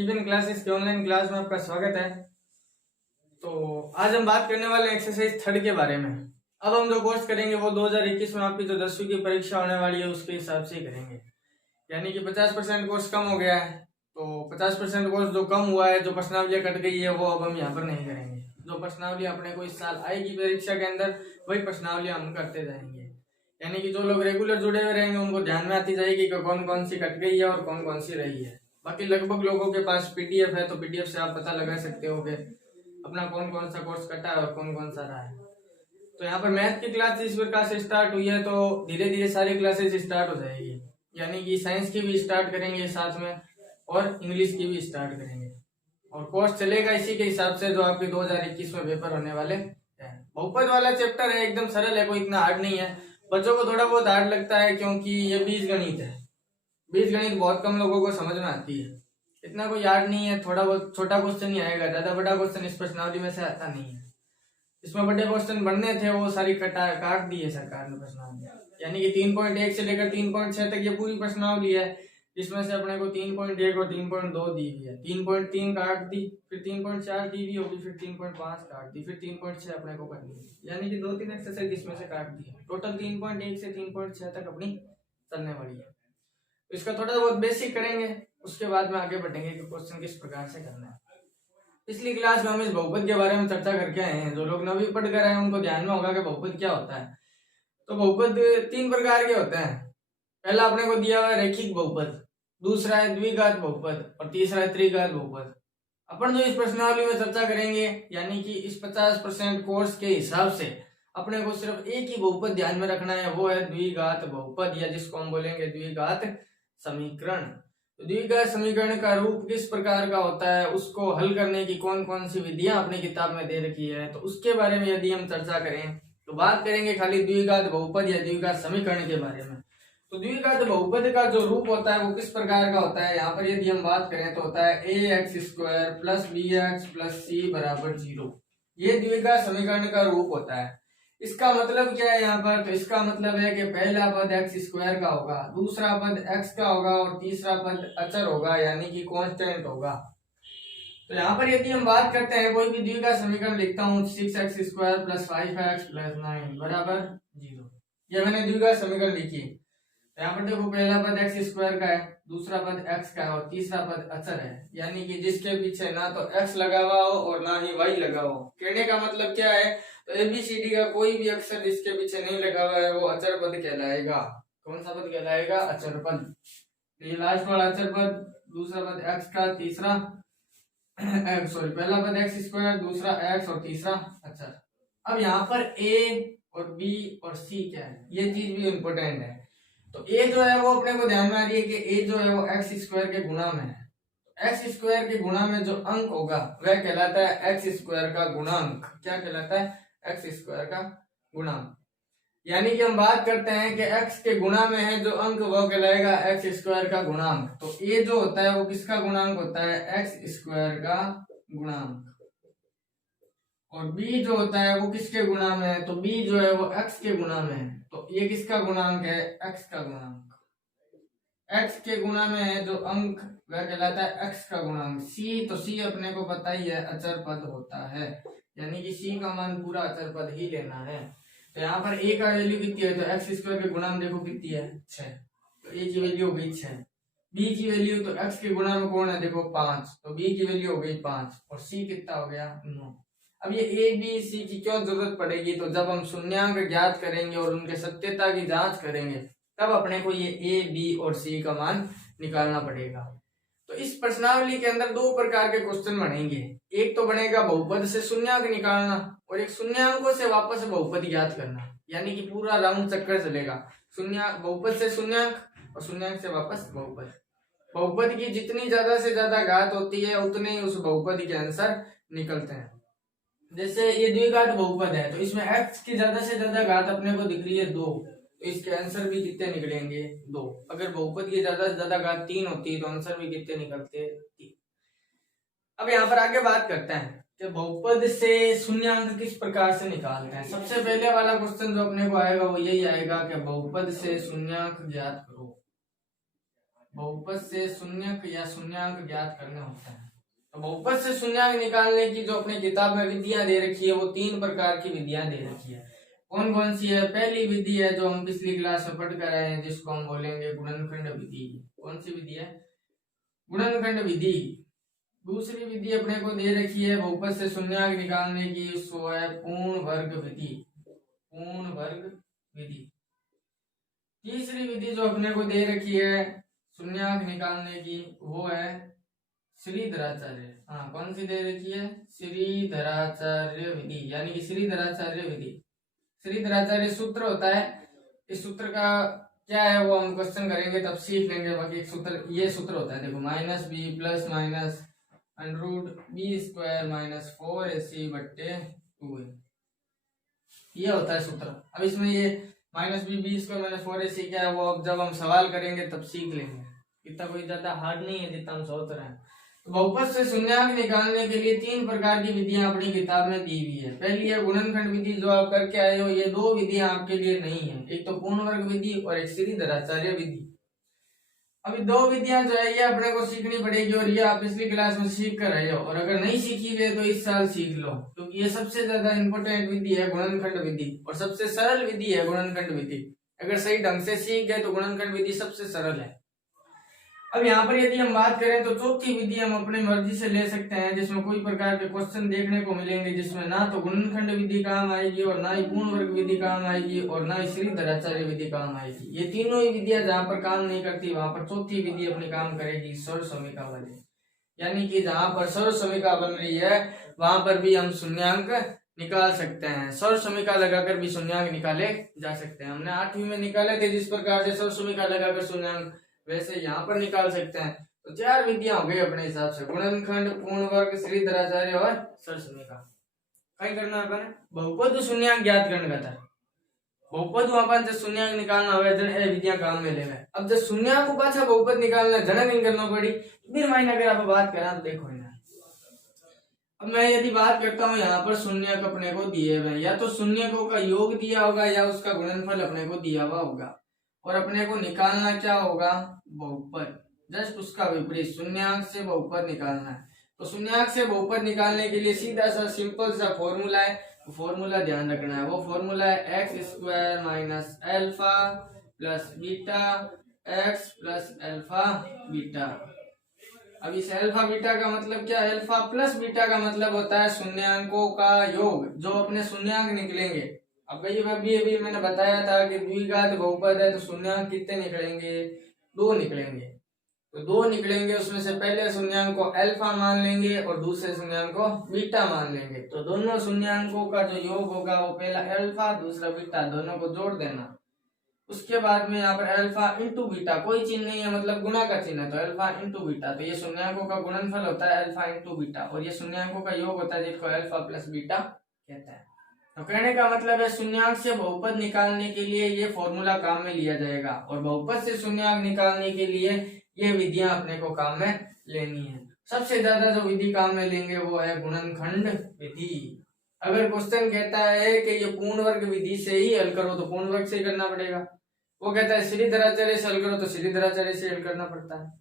Steven classes की online class में आपका स्वागत है। तो आज हम बात करने वाले हैं एक्सरसाइज थर्ड के बारे में। अब हम जो कोर्स करेंगे वो 2021 में आपकी जो 10वीं की परीक्षा होने वाली है उसके हिसाब से ही करेंगे। यानी कि 50% कोर्स कम हो गया है, तो 50% कोर्स जो कम हुआ है, जो प्रश्नावलियां कट गई है, वो अब हम यहाँ पर नहीं करेंगे। जो प्रश्नावली अपने को इस साल आएगी परीक्षा के अंदर, वही प्रश्नावलियां हम करते जाएंगे। यानी कि जो लोग रेगुलर जुड़े हुए रहेंगे उनको ध्यान में आती जाएगी कि कौन कौन सी कट गई है और कौन कौन सी रही है। बाकी लगभग लोगों के पास पीडीएफ है, तो पीडीएफ से आप पता लगा सकते हो कि अपना कौन कौन सा कोर्स कटा है और कौन कौन सा रहा है। तो यहाँ पर मैथ की क्लास इस प्रकार से स्टार्ट हुई है, तो धीरे धीरे सारी क्लासेस स्टार्ट हो जाएगी। यानी कि साइंस की भी स्टार्ट करेंगे साथ में, और इंग्लिश की भी स्टार्ट करेंगे, और कोर्स चलेगा इसी के हिसाब से जो आपके 2021 में पेपर होने वाले हैं। बहुपद वाला चैप्टर है, एकदम सरल है, कोई इतना हार्ड नहीं है। बच्चों को थोड़ा बहुत हार्ड लगता है क्योंकि ये बीज गणित है। बीज गणित बहुत कम लोगों को समझ में आती है, इतना कोई याद नहीं है। थोड़ा बहुत छोटा क्वेश्चन ही आएगा, ज्यादा बड़ा क्वेश्चन इस प्रश्नावली में से आता नहीं है। इसमें बड़े क्वेश्चन बनने थे, वो सारी काट दी है सरकार ने प्रश्नावली। यानी कि 3.1 से लेकर 3.6 तक ये पूरी प्रश्नावली है, जिसमें से अपने को 3.1 और 3.2 दी हुई है। 3.3 काट दी, फिर 3.4 दी हुई होगी, फिर 3.5 काट दी, फिर 3.6 अपने को करनी है। यानी कि 2-3 एक्सरसाइज इसमें से काट दी है। टोटल 3.1 से 3.6 तक अपनी चलने वाली है। तो इसका थोड़ा बहुत बेसिक करेंगे, उसके बाद में आगे बढ़ेंगे कि क्वेश्चन किस प्रकार से करना है। पिछली क्लास में हम इस बहुपद के बारे में चर्चा करके आए हैं। जो लोग नवी पढ़ कर आए हैं उनको ध्यान में होगा कि बहुपद क्या होता है। तो बहुपद 3 प्रकार के होते हैं। पहला अपने को दिया हुआ है रैखिक बहुपद, दूसरा है द्विघात बहुपद, और तीसरा है त्रिघात बहुपद। अपन जो इस प्रश्नावली में चर्चा करेंगे, यानी कि इस 50% कोर्स के हिसाब से अपने को सिर्फ एक ही बहुपद ध्यान में रखना है, वो है द्विघात बहुपद, या जिसको हम बोलेंगे द्विघात समीकरण। तो द्विघात समीकरण का रूप किस प्रकार का होता है, उसको हल करने की कौन कौन सी विधियां अपनी किताब में दे रखी है, तो उसके बारे में यदि हम चर्चा करें तो बात करेंगे खाली द्विघात बहुपद या द्विघात समीकरण के बारे में। तो द्विघात बहुपद का जो रूप होता है वो किस प्रकार का होता है, यहाँ पर यदि हम बात करें तो होता है ax² plus bx plus c बराबर 0। ये द्विघात समीकरण का रूप होता है। इसका मतलब क्या है यहाँ पर, तो इसका मतलब है कि पहला पद x² का होगा, दूसरा पद x का होगा, और तीसरा पद अचर होगा, यानी कि कांस्टेंट होगा। तो यहाँ पर यदि हम बात करते हैं, कोई भी द्विघात समीकरण लिखता हूँ 6x² प्लस 5x प्लस 9 बराबर 0। ये मैंने द्विघात समीकरण लिखी। यहाँ पर देखो, पहला पद x² का है, दूसरा पद x का है, और तीसरा पद अचर है, यानी कि जिसके पीछे ना तो x लगा हुआ हो और ना ही y लगा हो। कहने का मतलब क्या है, तो ABCD का कोई भी अक्षर जिसके पीछे नहीं लगा हुआ है वो अचर पद कहलाएगा। कौन सा पद कहलाएगा? अचर पद। ये लास्ट वाला अचर पद, दूसरा पद x का, तीसरा पहला पद x², दूसरा x और तीसरा अचर। अब यहाँ पर a और b और c क्या है, ये चीज भी इम्पोर्टेंट है। तो a जो है वो अपने को ध्यान में आ रही है कि a जो है वो x² के गुणा में है। x² के गुणा में जो अंक होगा वह कहलाता है x² का गुणांक। क्या कहलाता है? x² का गुणांक। यानी कि हम बात करते हैं कि x के गुणा में है जो अंक, वो कहलाएगा x² का गुणांक। तो a जो होता है वो किसका गुणांक होता है? x² का गुणांक। और b जो होता है वो किसके गुणा में है? तो b जो है वो x के गुणा में है। तो ये किसका गुणांक है? x का गुणांक। x के गुणा में है जो अंक वह कहलाता है x का गुणांक। c, तो c अपने को पता ही है अचर पद होता है, यानी कि c का मान पूरा अचर पद ही लेना है। तो यहाँ पर a का वैल्यू कितनी है, तो x² के गुणा में देखो कितनी है, 6। तो a की वैल्यू हो गई 6। b की वैल्यू, तो x के गुणा में कौन है, देखो 5, तो b की वैल्यू हो गई 5, और c कितना हो गया, 9। अब ये a b c की क्यों जरूरत पड़ेगी, तो जब हम शून्यांक ज्ञात करेंगे और उनके सत्यता की जांच करेंगे तब अपने को ये a b और c का मान निकालना पड़ेगा। तो इस प्रश्नावली के अंदर 2 प्रकार के क्वेश्चन बनेंगे। एक तो बनेगा बहुपद से शून्यांक निकालना, और एक शून्यांकों से वापस बहुपद ज्ञात करना, यानी कि पूरा राउंड चक्कर चलेगा। शून्यांक, बहुपद से शून्यांक, और शून्यांक से वापस बहुपद। बहुपद की जितनी ज्यादा से ज्यादा घात होती है उतने ही उस बहुपद के आंसर निकलते हैं। जैसे ये द्विघात बहुपद है, तो इसमें x की ज्यादा से ज्यादा घात अपने को दिख रही है 2, तो इसके आंसर भी कितने निकलेंगे? 2। अगर बहुपद की ज्यादा से ज्यादा घात 3 होती है तो आंसर भी कितने निकलते? 3। अब यहाँ पर आगे बात करते हैं कि बहुपद से शून्यांक किस प्रकार से निकालते हैं। सबसे पहले वाला क्वेश्चन जो अपने को आएगा वो यही आएगा कि बहुपद से शून्यांक ज्ञात करो। बहुपद से शून्यक या शून्यांक ज्ञात करने होते हैं। तो बहुपद से शून्यांक निकालने की जो अपने किताब में विधियां दे रखी है वो 3 प्रकार की विधियां दे रखी है। कौन कौन सी है? पहली विधि है जो हम पिछली क्लास में पढ़ कर आए हैं, जिसको हम बोलेंगे गुणनखंड विधि। कौन सी विधि है? गुणनखंड विधि। दूसरी विधि अपने को दे रखी है बहुपद से शून्यांक निकालने की, उसको है पूर्ण वर्ग विधि। पूर्ण वर्ग विधि। तीसरी विधि जो अपने को दे रखी है शून्यांक निकालने की वो है श्रीधराचार्य। हाँ, कौन सी दे रखी है? श्रीधराचार्य विधि, यानी कि श्रीधराचार्य विधि। श्रीधराचार्य सूत्र होता है, इस सूत्र का क्या है वो हम क्वेश्चन करेंगे तब सीख लेंगे। बाकी एक सूत्र, ये सूत्र होता है, देखो minus B plus minus under root B square minus 4ac बट्टे 2a, ये होता है सूत्र। अब इसमें ये minus B square minus 4ac क्या है वो अब जब हम सवाल करेंगे तब सीख लेंगे। इतना कोई ज्यादा हार्ड नहीं है जितना हम सोच रहे हैं। तो बहुपद से शून्यांक निकालने के लिए 3 प्रकार की विधियां अपनी किताब में दी हुई है। पहली है गुणनखंड विधि, जो आप करके आए हो। ये 2 विधियां आपके लिए नहीं है, एक तो पूर्ण वर्ग विधि और एक श्रीधराचार्य विधि। अभी 2 विधियां जो है ये अपने को सीखनी पड़ेगी और ये आप पिछली क्लास में सीख कर आए हो, और अगर नहीं सीखी गई तो इस साल सीख लो, क्योंकि ये सबसे ज्यादा इंपॉर्टेंट विधि है गुणनखंड विधि, और सबसे सरल विधि है गुणनखंड विधि। अगर सही ढंग से सीख गए तो गुणनखंड विधि सबसे सरल है। अब यहाँ पर यदि हम बात करें तो चौथी विधि हम अपनी मर्जी से ले सकते हैं, जिसमें कोई प्रकार के क्वेश्चन देखने को मिलेंगे जिसमें ना तो गुणनखंड विधि काम आएगी और ना ही पूर्ण वर्ग विधि काम आएगी और ना ही श्रीधराचार्य विधि काम आएगी। ये तीनों ही विधियां जहाँ पर काम नहीं करती वहां पर चौथी विधि अपनी काम करेगी, सर्वसमीका वाली। यानी कि जहाँ पर सर्वसमीका बन रही है वहां पर भी हम शून्यांक निकाल सकते हैं। सर्वसमीका लगाकर भी शून्यांक निकाले जा सकते हैं। हमने 8वीं में निकाले थे जिस प्रकार से सर्वसमीका लगाकर शून्यांक, वैसे यहाँ पर निकाल सकते हैं। तो 4 विधियां हो गई अपने हिसाब से, गुणनखंड, पूर्ण वर्ग, श्रीधराचार्य और सर्वसमीका। कहीं करना है अपन बहुपद शून्यांक ज्ञात करने का था। बहुपद अपन जब शून्यांक निकालना हुआ जन ए विधियां काम में लेवे। अब जब शून्यांक को पाछा बहुपद निकालना जन नहीं करना पड़ी, फिर मैंने अगर आप बात करा तो देखो ना। अब मैं यदि बात करता हूँ यहाँ पर शून्यक अपने को दिए हुए, या तो शून्यकों का योग दिया होगा या उसका गुणनफल अपने को दिया हुआ होगा, और अपने को निकालना क्या होगा? बहुपद। जस्ट उसका विपरीत, शून्यांक से बहुपद निकालना है। तो शून्यांक से बहुपद निकालने के लिए सीधा सा सिंपल सा फॉर्मूला है, फॉर्मूला ध्यान रखना है। वो फॉर्मूला है X square minus alpha plus beta x plus alpha beta. अब इस अल्फा बीटा का मतलब क्या? अल्फा प्लस बीटा का मतलब होता है शून्यांकों का योग, जो अपने शून्यांक निकलेंगे। अब अभी मैंने बताया था कि द्विघात बहुपद है तो शून्यांक कितने निकलेंगे? 2 निकलेंगे। तो 2 निकलेंगे, उसमें से पहले शून्यांक को अल्फा मान लेंगे और दूसरे शून्यांक को बीटा मान लेंगे। तो दोनों शून्यांकों का जो योग होगा वो पहला अल्फा दूसरा बीटा, दोनों को जोड़ देना। उसके बाद में यहाँ पर अल्फा इंटू बीटा, कोई चिन्ह नहीं है मतलब गुणा का चिन्ह है, तो अल्फा इंटू बीटा। तो ये शून्यांकों का गुणनफल होता है अल्फा इंटू बीटा, और ये शून्यांकों का योग होता है जिसको अल्फा प्लस बीटा कहता है। तो कहने का मतलब है शून्यांक से बहुपद निकालने के लिए ये फॉर्मूला काम में लिया जाएगा, और बहुपद से शून्यांक निकालने के लिए ये विधियां अपने को काम में लेनी है। सबसे ज्यादा जो विधि काम में लेंगे वो है गुणनखंड विधि। अगर क्वेश्चन कहता है कि ये पूर्ण वर्ग विधि से ही हल करो तो पूर्ण वर्ग से ही करना पड़ेगा। वो कहता है श्रीधराचार्य से हल करो तो श्रीधराचार्य से हल करना पड़ता है।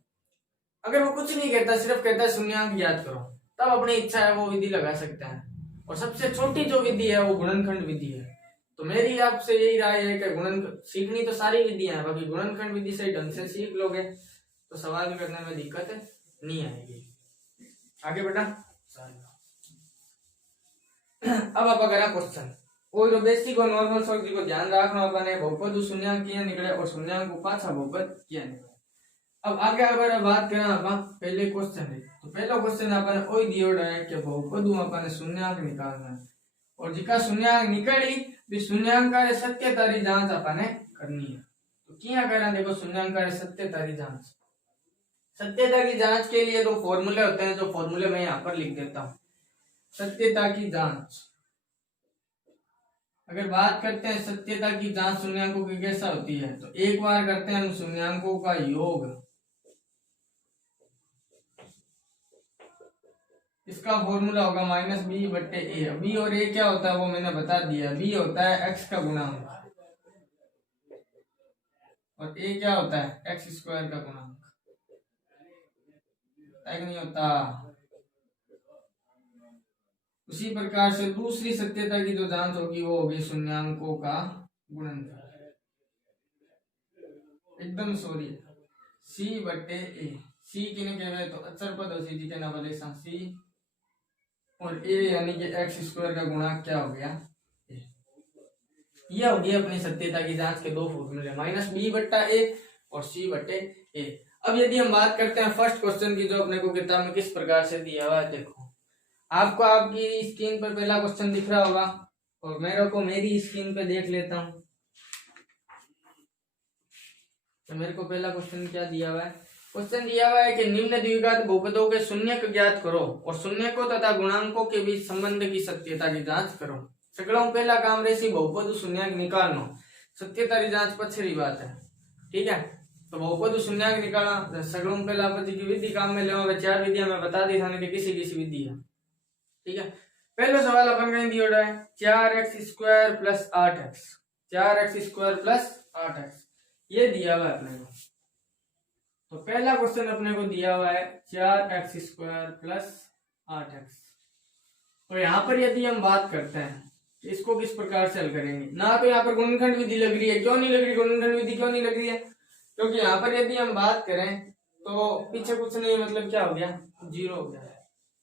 अगर वो कुछ नहीं कहता, सिर्फ कहता है शून्यांक ज्ञात करो, तब अपनी इच्छा है वो विधि लगा सकते हैं। और सबसे छोटी जो विधि है वो गुणनखंड विधि है। तो मेरी आपसे यही राय है कि गुणनखंड सीखनी तो सारी विधियां हैं, बाकी गुणनखंड विधि से ढंग से सीख लोगे तो सवाल करने में दिक्कत नहीं आएगी। आगे बेटा अब आप अगर क्वेश्चन कोई तो बेसिक और नॉर्मल सॉल्व को ध्यान रखना अपने बहुपद शून्यांक किया निकले और शून्यांक को पाछा बहुपद किया निकले। अब आगे अगर बात करें अपन पहले क्वेश्चन है, तो पहला क्वेश्चन अपन ओई दियोड़ा है कि बहुपद अपन शून्यांक निकालना है, और जिका शून्यांक निकली भी शून्यांक का सत्यतारी जांच अपन करनी है। तो क्या करना, देखो शून्यांक का सत्यता की जांच। सत्यता की जांच के लिए 2 फॉर्मूले होते हैं, जो फॉर्मूले मैं यहाँ पर लिख देता हूँ। सत्यता की जांच, अगर बात करते हैं सत्यता की जांच शून्यांकों की कैसा होती है, तो एक बार करते हैं हम शून्यांकों का योग। इसका फॉर्मूला होगा माइनस बी बट्टे ए। बी और ए क्या होता है वो मैंने बता दिया। बी होता है एक्स का गुणांक और ए क्या होता है एक्स स्क्वायर का गुणांक। होता है कि नहीं होता। उसी प्रकार से दूसरी सत्यता की जो जांच होगी वो होगी शून्यांकों का गुणनफल। एकदम सॉरी, सी बटे ए। सी किने कहवे तो अचर पद हो सी के ना बोले सी, और ए यानी कि एक्स स्क्वायर का गुणा क्या हो गया ए। ये होगी अपनी सत्यता की जांच के दो फॉर्मूले, माइनस बी बट्टा ए और सी बटे ए। अब यदि हम बात करते हैं फर्स्ट क्वेश्चन की जो अपने को किताब में किस प्रकार से दिया हुआ है, देखो आपको आपकी स्क्रीन पर पहला क्वेश्चन दिख रहा होगा और मेरे को मेरी स्क्रीन पे देख लेता हूं। तो मेरे को पहला क्वेश्चन क्या दिया हुआ है, क्वेश्चन दिया हुआ है कि निम्न द्विघात बहुपदों के शून्य ज्ञात करो और शून्य को तथा गुणांकों के बीच संबंध की सत्यता की जांच करो। सकलों पहला काम रेसी बहुपद शून्य निकालना, सत्यता की जांच पछरी बात है, ठीक है। तो बहुपद शून्य निकालना सकलों पहला पद की विधि काम में ले, चार विधियां मैं बता दी था कि किसी किसी विधि है, ठीक है। पहला सवाल अपन कहीं दिया है 4x² plus 8x, 4x² plus 8x ये दिया हुआ है अपने को। तो पहला क्वेश्चन अपने को दिया हुआ है 4x² प्लस 8x। तो यहाँ पर यदि हम बात करते हैं तो इसको किस प्रकार से हल करेंगे, ना तो यहाँ पर गुणनखंड विधि लग रही है, क्यों नहीं लग रही गुणनखंड विधि, क्यों नहीं लग रही है, क्योंकि यहाँ पर यदि हम बात करें तो पीछे कुछ नहीं, मतलब क्या हो गया, जीरो हो गया।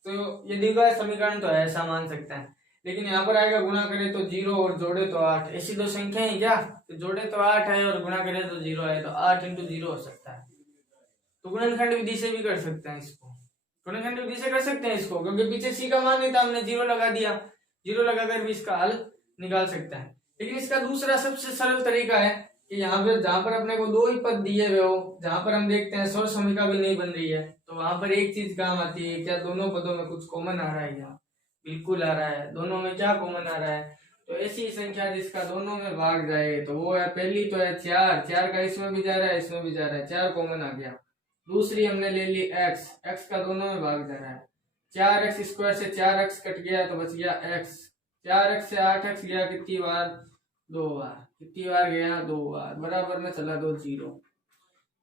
तो ये दिया समीकरण तो ऐसा मान सकते हैं, लेकिन यहाँ पर आएगा गुणा करे तो 0 और जोड़े तो 8, ऐसी दो संख्या है क्या, तो जोड़े तो 8 है और गुणा करे तो 0 है, तो 8 × 0 हो सकता है। तो गुणनखंड विधि से भी कर सकते हैं इसको, गुणनखंड विधि से कर सकते हैं इसको, क्योंकि पीछे सी का मान नहीं था, हमने 0 लगा दिया, 0 लगाकर भी इसका हल निकाल सकते हैं। लेकिन इसका दूसरा सबसे सरल तरीका है कि यहाँ पे जहां पर अपने को दो ही पद दिए हुए हो, जहां पर हम देखते हैं स्वर समीका भी नहीं बन रही है, तो वहां पर एक चीज काम आती है, क्या दोनों पदों में कुछ कॉमन आ रहा है, क्या बिल्कुल आ रहा है, दोनों में क्या कॉमन आ रहा है, तो ऐसी संख्या जिसका दोनों में भाग जाए तो वो है, पहली तो है 4, 4 का इसमें भी जा रहा है इसमें भी जा रहा है, 4 कॉमन आ गया। दूसरी हमने ले ली x, x का दोनों में भाग जा रहा है, 4x² से 4x कट गया तो बच गया x, 4x से 8x गया कितनी बार, 2 बार, कितनी बार गया, 2 बार, बराबर में चला दो 0।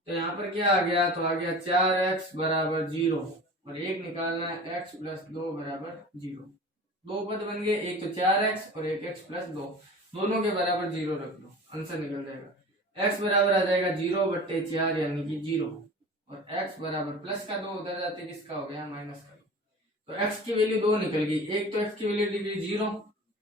तो यहाँ पर क्या आ गया, तो आ गया 4x बराबर 0 और एक निकालना है x प्लस 2 बराबर 0। दो पद बन गए, एक तो 4x और एक x प्लस 2, दोनों के बराबर 0 रख लो, आंसर निकल जाएगा। x बराबर आ जाएगा 0 बट्टे 4 यानी कि 0, और x बराबर प्लस का 2 उधर जाते किसका हो गया, माइनस का 2। तो x की वैल्यू 2 निकल गई, एक तो x की वैल्यू निकली 0,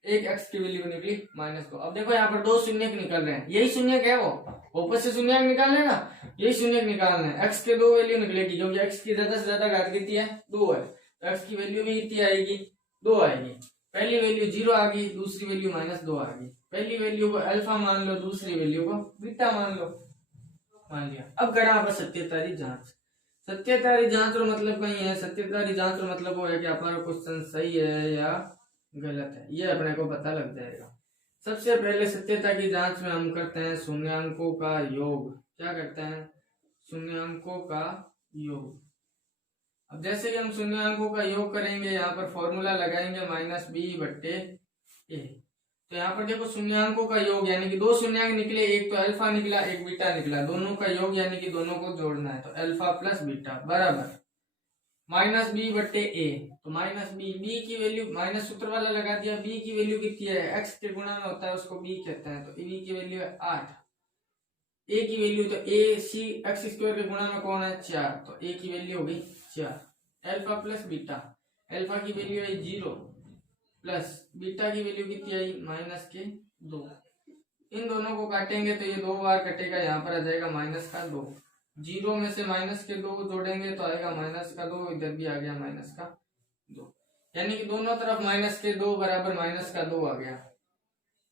एक x की वैल्यू निकली -2। अब देखो यहाँ पर दो शून्य निकल रहे हैं, यही शून्य है वो ऊपर से शून्य निकालना है ना, यही शून्य निकालना है। x के दो वैल्यू निकलेगी, क्योंकि x की ज्यादा से ज्यादा घात कितनी है, 2 है, तो x की वैल्यू भी कितनी आएगी, 2 आएगी। पहली वैल्यू 0 आ गई, दूसरी वैल्यू -2 आ गई। पहली वैल्यू को अल्फा मान लो, दूसरी वैल्यू को बीटा मान लो, मान लिया। अब करा आप सत्यता की जांच, सत्यता की जांच और मतलब कहीं है, सत्यता की जांच और मतलब वो है कि हमारा क्वेश्चन सही है या गलत है, ये अपने को पता लग जाएगा। सबसे पहले सत्यता की जांच में हम करते हैं शून्यांकों का योग। क्या करते हैं, शून्यांकों का योग। अब जैसे कि हम शून्यांकों का योग करेंगे, यहाँ पर फॉर्मूला लगाएंगे -b बट्टे a। तो यहाँ पर देखो शून्यांकों का योग यानी कि दो शून्यांक निकले, एक तो अल्फा निकला एक बीटा निकला, दोनों का योग यानी कि दोनों को जोड़ना है, तो अल्फा प्लस बीटा बराबर -b बट्टे a। तो -b की वैल्यू माइनस सूत्र वाला लगा दिया, b की वैल्यू कितनी है, x के गुणा में होता है उसको b कहते हैं, तो b की वैल्यू है 8, a की वैल्यू तो a c x² के गुणा में कौन है 4, तो a की वैल्यू हो गई 4। अल्फा प्लस बीटा, अल्फा की वैल्यू है 0 प्लस बीटा की वैल्यू कितनी आई -2। इन दोनों को काटेंगे तो ये 2 बार कटेगा, यहाँ पर आ जाएगा -2। 0 में से -2 जोड़ेंगे तो आएगा -2, इधर भी आ गया -2, यानी कि दोनों तरफ -2 बराबर -2 आ गया।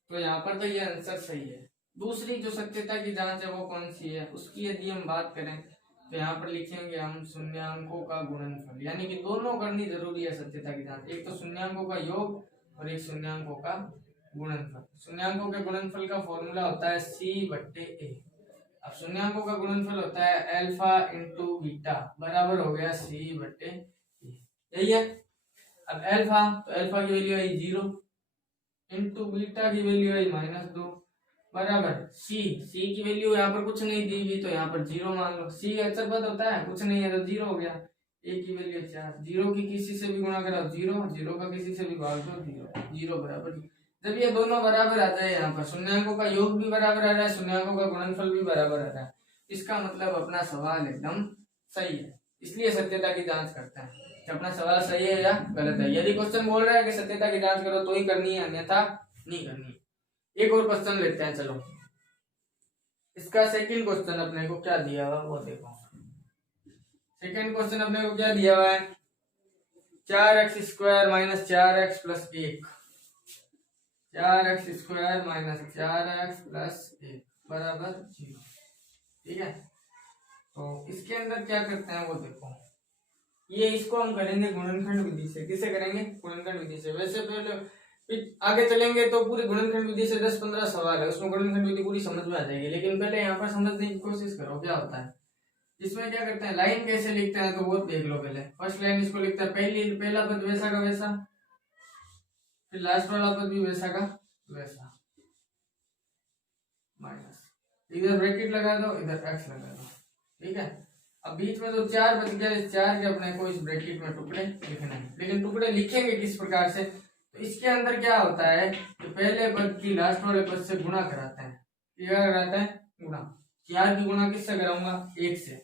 तो यहाँ पर तो ये आंसर सही है। दूसरी जो सत्यता की जांच है वो कौन सी है, उसकी यदि हम बात करें तो यहाँ पर लिखेंगे हम शून्यांकों का गुणनफल, यानी कि दोनों करनी जरूरी है सत्यता की जांच, एक तो शून्यांकों का योग और एक शून्यांकों का गुणनफल। शून्यांकों के गुणनफल का फॉर्मूला होता है c बट्टे a। अब शून्यांकों का गुणनफल होता है अल्फा इंटू बीटा बराबर हो गया c बट्टे a, यही है। अब अल्फा, तो अल्फा की वैल्यू आई 0 इंटू बीटा की वैल्यू आई -2 बराबर c की वैल्यू यहाँ पर कुछ नहीं दी हुई तो यहाँ पर 0 मान लो, c अचर पद होता है, कुछ नहीं है तो 0 हो गया। ए की वैल्यू 4, 0 की किसी से भी गुणा कराओ 0, 0 का किसी से भी भाग दो 0, 0 बराबर। जब ये दोनों बराबर आ जाए, यहाँ पर शून्याङ्कों का योग भी बराबर आ रहा है, शून्याङ्कों का गुणनफल भी बराबर आ रहा है, इसका मतलब अपना सवाल एकदम सही है। इसलिए सत्यता की जांच करते हैं कि अपना सवाल सही है या गलत है। यदि क्वेश्चन बोल रहा है कि सत्यता की जांच करो तो ही करनी है, अन्यथा नहीं करनी। एक और क्वेश्चन लेते हैं, चलो इसका सेकंड क्वेश्चन अपने को क्या दिया हुआ वो देखो। सेकंड क्वेश्चन अपने को क्या दिया हुआ है, 4x² minus 4x plus 1, 4x² minus 4x plus 1 बराबर 0। ठीक है, तो इसके अंदर क्या करते हैं वो देखो। ये इसको हम करेंगे गुणनखंड विधि से। किसे करेंगे, गुणनखंड विधि से। वैसे पहले आगे चलेंगे तो पूरी गुणनखंड विधि से 10-15 सवाल है, उसमें गुणनखंड विधि पूरी समझ में आ जाएगी, लेकिन पहले यहाँ पर समझने की कोशिश करो क्या होता है। इसमें क्या करते हैं, लाइन कैसे लिखते हैं तो वो देख लो। पहले फर्स्ट लाइन इसको लिखते हैं, पहला पद वैसा का वैसा, फिर लास्ट वाला पद भी वैसा का वैसा, माइनस, इधर ब्रैकेट लगा दो, इधर एक्स लगा दो। ठीक है, अब बीच में जो 4 बच गया, इस 4 के अपने को इस ब्रैकेट में टुकड़े लिखने हैं। लेकिन टुकड़े लिखेंगे किस प्रकार से, तो इसके अंदर क्या होता है कि पहले पद की लास्ट वाले पद से गुणा कराते हैं। क्या कराते हैं, गुणा। 4 की गुणा किससे कराऊंगा, 1 से।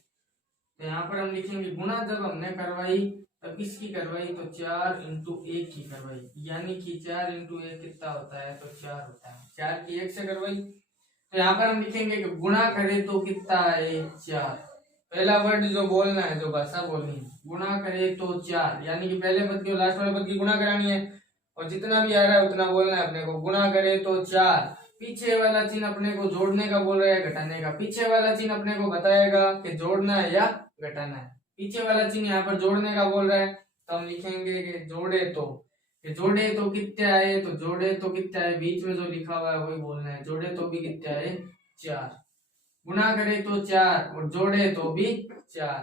तो यहाँ पर हम लिखेंगे गुणा जब हमने करवाई तब किसकी करवाई, तो 4 इंटू 1 की करवाई, यानी कि 4 इंटू 1 कितना होता है, तो 4 होता है। 4 की 1 से करवाई, तो यहाँ पर हम लिखेंगे कि गुणा करे तो कितना है, 4। पहला वर्ड जो बोलना है, जो भाषा बोलनी है, गुणा करे तो 4, यानी कि पहले पद की और लास्ट वाले पद की गुणा करानी है, और जितना भी आ रहा है उतना बोलना है अपने को। गुणा करे तो 4, पीछे वाला चिन्ह अपने को जोड़ने का बोल रहा है, घटाने का। पीछे वाला चिन्ह अपने को बताएगा कि जोड़ना है या घटाना है। पीछे वाला चिन्ह यहाँ पर जोड़ने का बोल रहा है, तो हम लिखेंगे कि जोड़े तो, कि जोड़े तो कितने आए, तो जोड़े तो कितने आए, बीच में जो लिखा हुआ है वही बोलना है, जोड़े तो भी कितने आए, 4। गुणा करे तो 4 और जोड़े तो भी 4।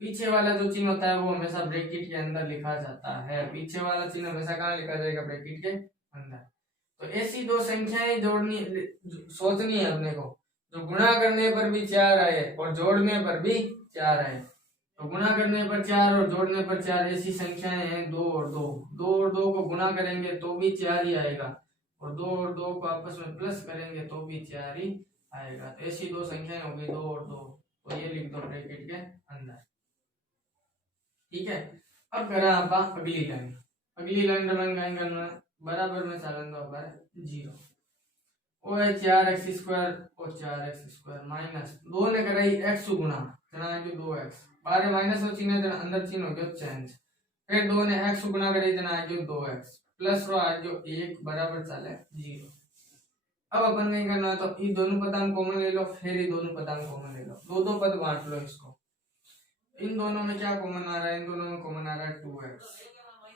पीछे वाला जो चिन्ह होता है वो हमेशा ब्रैकेट के अंदर लिखा जाता है। पीछे वाला चिन्ह हमेशा कहाँ लिखा जाएगा, ब्रैकेट के अंदर। तो ऐसी दो संख्याएं जोड़नी, सोचनी है अपने को, जो गुणा करने पर भी 4 आए और जोड़ने पर भी 4 आए। तो गुणा करने पर 4 और जोड़ने पर 4 ऐसी संख्याएं हैं 2 और 2। 2 और 2 को गुणा करेंगे तो भी 4 ही आएगा, और 2 और 2 को आपस में प्लस करेंगे तो भी 4 ही आएगा। तो ऐसी दो संख्याएं हो गई 2 और 2, तो ये लिख दो ब्रैकेट के अंदर। ठीक है, अब करा आप अगली लाइन। अगली लाइन रमन गाइन करना बराबर में चालन दो बार 0, वो है 4x² और 4x² माइनस 2 ने कराई x गुणा, जना है 2x, बारे माइनस हो चिन्ह जना अंदर चिन्ह हो गयो चेंज, फिर 2 ने x गुणा कराई जना है 2x प्लस रो आ गयो 1 बराबर चाले 0। अब अपन नहीं करना है, तो ये दोनों पदांक कॉमन ले लो, फिर ये दोनों पदांक कॉमन ले लो, दो पद बांट लो इसको। इन दोनों में क्या कॉमन आ रहा है, इन दोनों में कॉमन आ रहा है 2x।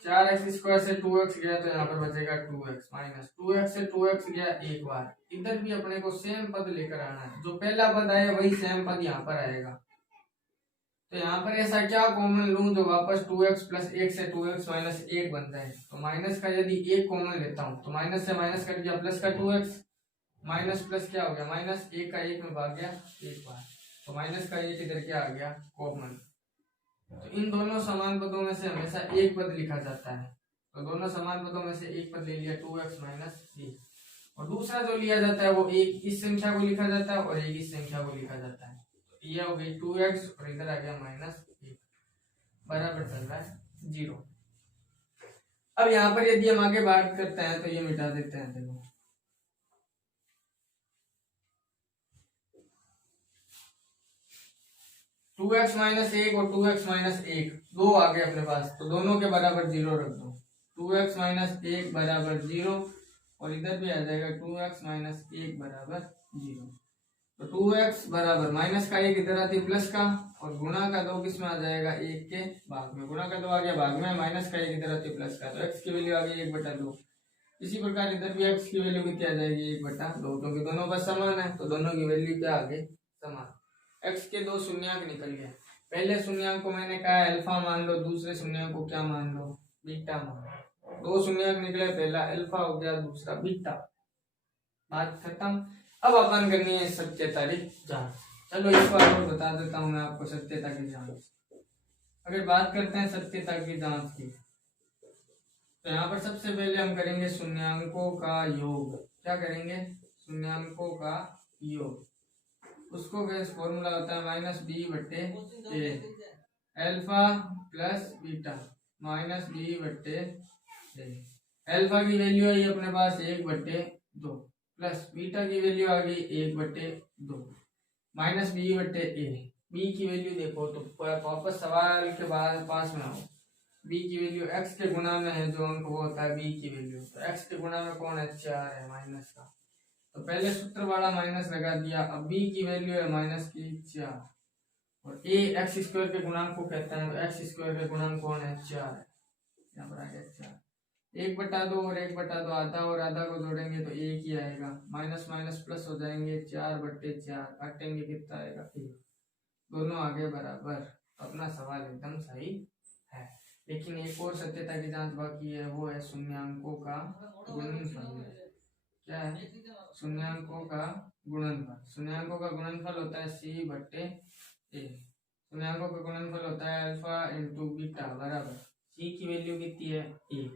4x² से 2x गया तो यहाँ पर बचेगा 2x माइनस 2x से 2x गया एक बार। इधर भी अपने को सेम पद लेकर आना है, जो पहला पद आया वही सेम पद यहाँ पर आएगा। तो यहाँ पर ऐसा क्या कॉमन लूं जो वापस 2x प्लस 1 से 2x माइनस 1 बन जाए। तो माइनस का यदि 1 कॉमन लेता हूँ तो माइनस से माइनस कट गया, प्लस का 2x, माइनस प्लस क्या हो गया माइनस, 1 का 1 में भाग गया एक बार, तो माइनस का 1 इधर क्या आ गया कॉमन। तो इन दोनों समान पदों में से हमेशा एक पद लिखा जाता है, तो दोनों समान पदों में से एक पद ले लिया 2x माइनस 1, और दूसरा जो लिया जाता है वो एक इस संख्या को लिखा जाता है और एक इस संख्या को लिखा जाता है। तो ये हो गई 2x और इधर आ गया माइनस 1 बराबर चल रहा है 0। अब यहाँ पर यदि हम आगे बात करते हैं तो ये मिटा देते हैं, देखो 2x माइनस 1 और 2x माइनस 1 दो आ गए अपने पास, तो दोनों के बराबर 0 रख दो। 2x माइनस 1 बराबर 0 और इधर भी आ जाएगा 2x माइनस 1 बराबर 0। तो 2x बराबर माइनस का 1 इधर आती है प्लस का, और गुणा का 2 किस में आ जाएगा 1 के भाग में, गुणा का 2 आ गया भाग में, माइनस का 1 इधर आती है प्लस का, तो x की वैल्यू आ गई 1/2। इसी प्रकार इधर भी x की वैल्यू कितनी आ जाएगी 1/2, क्योंकि दोनों बस समान है तो दोनों की वैल्यू क्या आ गई समान। x के दो शून्याङ्क निकल गए, पहले शून्याङ्क को मैंने कहा अल्फा मान लो, दूसरे शून्याङ्क को क्या मान लो बीटा मान लो। दो शून्याङ्क निकले, पहला अल्फा हो गया दूसरा बीटा, बात खत्म। अब अपन करनी है सत्यता की जांच। चलो एक बार और बता देता हूं मैं आपको सत्यता की जांच। अगर बात करते हैं सत्यता की जांच की, तो यहाँ पर सबसे पहले हम करेंगे शून्यांकों का योग। क्या करेंगे? शून्यांकों का योग। उसको बेस फॉर्मूला होता है माइनस बी बट्टे a, alpha plus beta minus b बट्टे ए। अल्फा की वैल्यू आई अपने पास 1/2 प्लस बीटा की वैल्यू आ गई 1/2 माइनस बी बट्टे ए। बी की वैल्यू देखो तो वापस सवाल के बाद पास में आओ। बी की वैल्यू x के गुणा में है, जो अंक वो होता है b की वैल्यू। तो x के गुणा में कौन है? 4 है माइनस का। तो पहले सूत्र वाला माइनस लगा दिया। अब b की वैल्यू है माइनस की 4 और a एक्स स्क्वायर के गुणांक को कहते हैं। तो एक्स स्क्वायर के गुणांक कौन है? 4 है। यहाँ पर आ गया 4। 1/2 और 1/2 आधा और आधा को जोड़ेंगे तो 1 ही आएगा। माइनस माइनस प्लस हो जाएंगे। 4/4 काटेंगे कितना आएगा? 1। दोनों आगे बराबर। अपना सवाल एकदम सही है। लेकिन एक और सत्यता की जांच बाकी है, वो है शून्यांकों का गुणनफल। क्या है? शून्यांकों का गुणनफल। शून्यांकों का गुणनफल होता है c बट्टे ए। शून्यांकों का गुणनफल होता है अल्फा इंटू बीटा बराबर c की वैल्यू कितनी है? 1।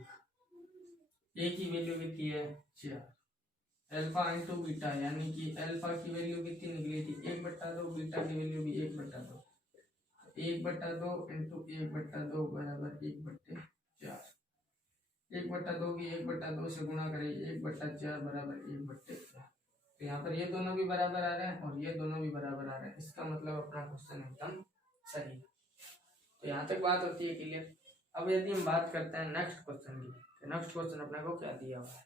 ए की वैल्यू कितनी है? 4। अल्फा इंटू बीटा यानी कि अल्फा की वैल्यू कितनी निकली थी? 1/2। बीटा की वैल्यू भी 1/2। 1/2 इंटू 1/2 बराबर 1/4। 1/2 की 1/2 से गुणा करें 1/4 बराबर 1/4। तो यहाँ पर ये दोनों भी बराबर आ रहे हैं और ये दोनों भी बराबर आ रहे हैं। इसका मतलब अपना क्वेश्चन एकदम सही है। तो यहाँ तक बात होती है क्लियर। अब यदि हम बात करते हैं नेक्स्ट क्वेश्चन की, तो नेक्स्ट क्वेश्चन अपने को क्या दिया हुआ है?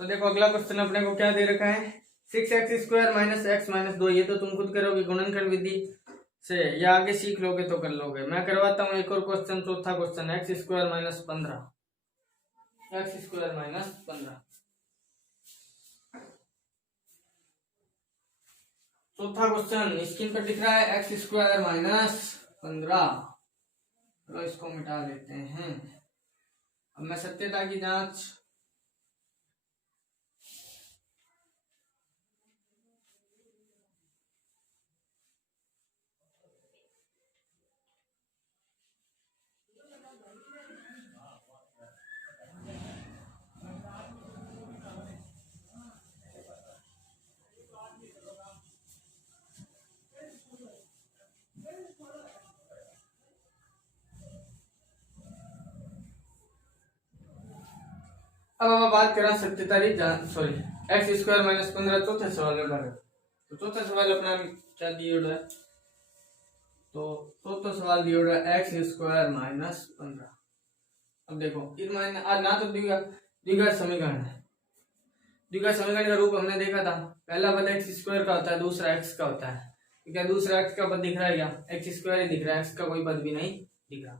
तो देखो अगला क्वेश्चन अपने को क्या दे रखा है? 6x² minus x minus 2। ये तो तुम खुद करोगे गुणनखंड विधि से, या आगे सीख लोगे तो कर लोगे। मैं करवाता हूँ एक और क्वेश्चन, चौथा question. x² minus 15। x² minus 15 चौथा क्वेश्चन स्क्रीन पर दिख रहा है। x² minus 15। तो इसको मिटा लेते हैं। अब मैं सत्यता की जांच अब हम बात करें सत्यता की जांच, सॉरी x² माइनस 15 चौथे सवाल में बारे। तो चौथा सवाल अपना क्या दिया है? तो चौथा सवाल दिया है x² माइनस 15। अब देखो इस आज ना तो द्विघात समीकरण है। द्विघात समीकरण का रूप हमने देखा था। पहला पद x² का होता है, दूसरा x का होता है। तो क्या दूसरा x का पद दिख रहा है? क्या x² ही दिख रहा है, x का कोई पद भी नहीं दिख रहा।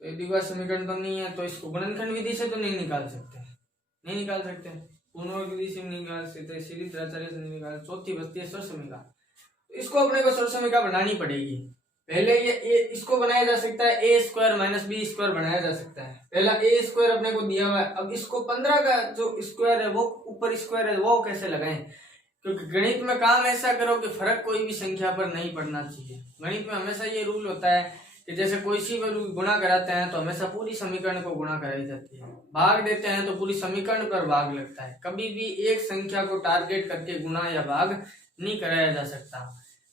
तो ये द्विघात समीकरण तो नहीं है, तो इसको गुणनखंड विधि से तो नहीं निकाल सकते। पूर्णवर्ग विधि से नहीं निकाल सकते, सीरीजद्राचार्य से नहीं निकाल। चौथी बचती है स्वसमिका। तो इसको अपने को स्वसमिका बनानी पड़ेगी। पहले ये इसको बनाया जा सकता है a² माइनस b² बनाया जा सकता है। पहला a² अपने को दिया हुआ है। अब इसको 15 का जो स्क्वायर है वो ऊपर स्क्वायर है वो कैसे लगाएं? क्योंकि गणित में काम ऐसा करो कि फर्क कोई भी संख्या पर नहीं पड़ना चाहिए। गणित में हमेशा ये रूल होता है कि जैसे कोई सी भी गुणा कराते हैं तो हमेशा पूरी समीकरण को गुणा कराई जाती है। भाग देते हैं तो पूरी समीकरण पर भाग लगता है। कभी भी एक संख्या को टारगेट करके गुणा या भाग नहीं कराया जा सकता।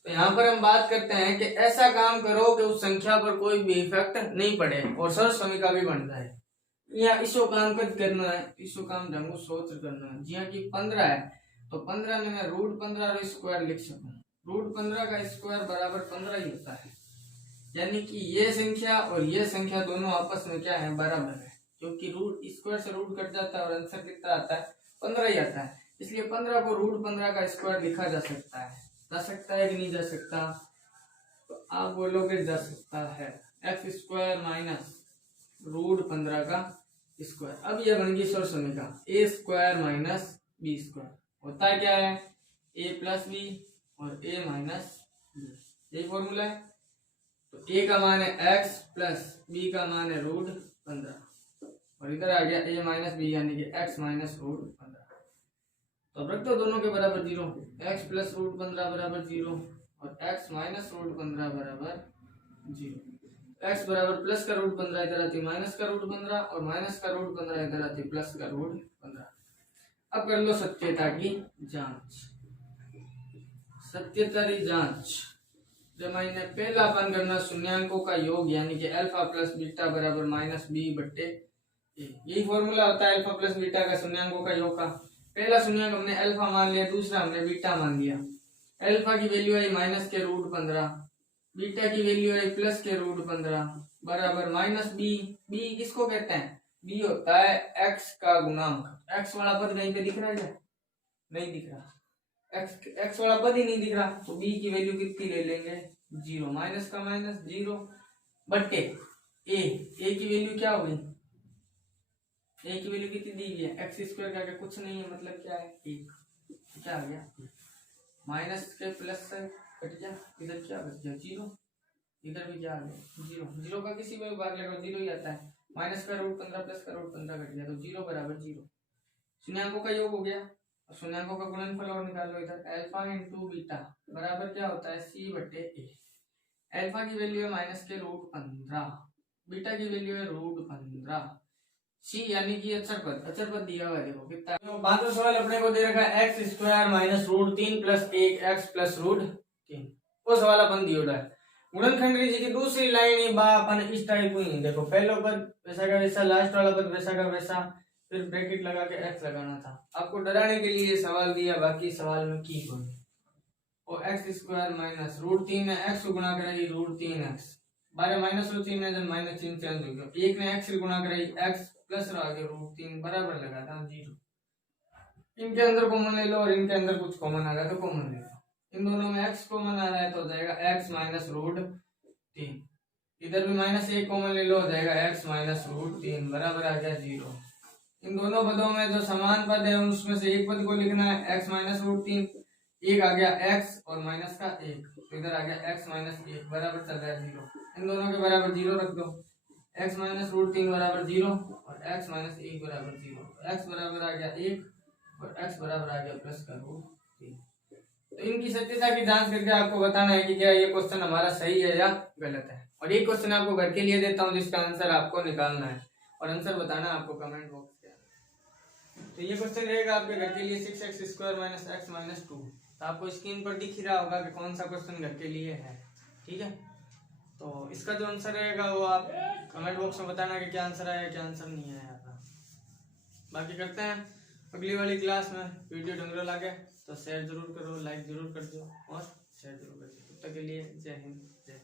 तो यहाँ पर हम बात करते हैं कि ऐसा काम करो कि उस संख्या पर कोई भी इफेक्ट नहीं पड़े और सरल समीकरण भी बन जाए। या इसो काम कद करना है, इसो काम ढंगो सोच करना है। जी हाँ कि 15 है तो 15 में मैं √15 स्क्वायर लिख सकूं। √15 का स्क्वायर बराबर 15 ही होता है। यानी कि ये संख्या और ये संख्या दोनों आपस में क्या है? बराबर है। क्योंकि रूट स्क्वायर से रूट कट जाता है और आंसर कितना आता है? 15 ही आता है। इसलिए 15 को √15 का स्क्वायर लिखा जा सकता है कि नहीं जा सकता? तो आप बोलोगे जा सकता है। x² माइनस √15 का स्क्वायर। अब यह बन गई स्वर समीकरण a² माइनस b²। होता है क्या है? a प्लस बी और a माइनस बी, यही फॉर्मूला है। तो a का मान है x प्लस b का मान है √15 और इधर आ गया a माइनस बी यानी कि x माइनस √15। तो अब रख दो दोनों के बराबर 0, x प्लस रूट 15 बराबर 0 और x माइनस रूट 15 बराबर 0। x बराबर प्लस का रूट 15 इधर आती माइनस का रूट 15 और माइनस का रूट 15 इधर आती प्लस का रूट 15। अब कर लो सत्यता की जांच। सत्यता की जांच जब मैंने पहला अपन करना शून्यांकों का योग यानी कि अल्फा प्लस बीटा बराबर माइनस बी बट्टे ए। यही फॉर्मूला होता है अल्फा प्लस बीटा का शून्यांकों का योग का। पहला शून्यांक हमने अल्फा मान लिया, दूसरा हमने बीटा मान लिया। अल्फा की वैल्यू आई माइनस के रूट 15, बीटा की वैल्यू आई प्लस के रूट 15 बराबर माइनस बी। बी किसको कहते हैं? बी होता है एक्स का गुणांक। एक्स वाला पद कहीं पे दिख रहा है क्या? नहीं दिख रहा। एक्स वाला पद ही नहीं दिख रहा, तो बी की वैल्यू कितनी ले लेंगे? 0। माइनस का माइनस 0 बट्टे ए की वैल्यू क्या होगी? ए की वैल्यू कितनी दी गई है? एक्स स्क्वायर का कुछ नहीं है, मतलब क्या है? 1। क्या आ गया? माइनस के प्लस से कट गया, इधर क्या बच गया? 0। इधर भी क्या आ गया? 0। 0 का किसी में भाग लगा 0 ही आता है। माइनस का रूट 15 प्लस का रूट 15 कट गया, तो 0 बराबर 0। शून्यांकों का योग हो गया। शून्यांकों का गुणनफल और निकाल लो। इधर अल्फा इंटू बीटा बराबर क्या होता है? सी बट्टे ए। अल्फा की वैल्यू है माइनस के रूट 15, बीटा की वैल्यू है रूट 15, सी यानी कि अचर पद दिया हुआ है। देखो कितना तो 5वां सवाल अपने को दे रखा है X square minus root 3 plus 1 X plus root 3। वो सवाल अपन दिया है। गुणनखंड की दूसरी लाइन अपन इस टाइप हुई। देखो पहला पद वैसा का वैसा, लास्ट वाला पद वैसा का वैसा, फिर ब्रैकेट लगा के एक्स लगाना था। आपको डराने के लिए सवाल दिया, बाकी सवाल में की कोई और एक्स स्क्वायर माइनस रूट 3 है, एक्स गुणा करेगी रूट 3 एक्स, बारे माइनस रूट 3 है जब माइनस चिन्ह चेंज हो गया। एक ने एक्स गुणा करेगी एक्स प्लस रहा गया रूट 3 बराबर लगा था 0। इनके अंदर कॉमन ले लो और इनके अंदर कुछ कॉमन आ गया तो कॉमन ले लो। इन दोनों में एक्स कॉमन आ रहा है तो हो जाएगा एक्स माइनस रूट 3। इधर भी माइनस 1 कॉमन ले लो, हो जाएगा एक्स माइनस रूट 3 बराबर आ गया 0। इन दोनों पदों में जो समान पद है उसमें से एक पद को लिखना है एक्स माइनस रूट 3। एक आ गया एक्स और माइनस का 1, तो इधर आ गया एक्स माइनस 1 बराबर चल रहा है 0। इन दोनों के बराबर 0 रख दो। एक्स माइनस रूट 3 बराबर 0 और एक्स माइनस 1 बराबर 0। एक्स बराबर आ गया 1 और एक्स बराबर आ गया प्लस का रूट 3। तो इनकी सत्यता की जांच करके आपको बताना है कि क्या ये क्वेश्चन हमारा सही है या गलत है। और एक क्वेश्चन आपको घर के लिए देता हूँ जिसका आंसर आपको निकालना है और आंसर बताना आपको कमेंट बॉक्स के अंदर। तो ये क्वेश्चन रहेगा आपके घर के लिए 6x square minus x minus 2। तो आपको स्क्रीन पर दिख ही रहा होगा कि कौन सा क्वेश्चन घर के लिए है। ठीक है, तो इसका जो आंसर रहेगा वो आप कमेंट बॉक्स में बताना कि क्या आंसर आया क्या आंसर नहीं आया आपका। बाकी करते हैं अगली वाली क्लास में। वीडियो ढंग लगे तो शेयर जरूर करो, लाइक जरूर कर दो और शेयर जरूर कर दो। तब तक के लिए जय हिंद जय।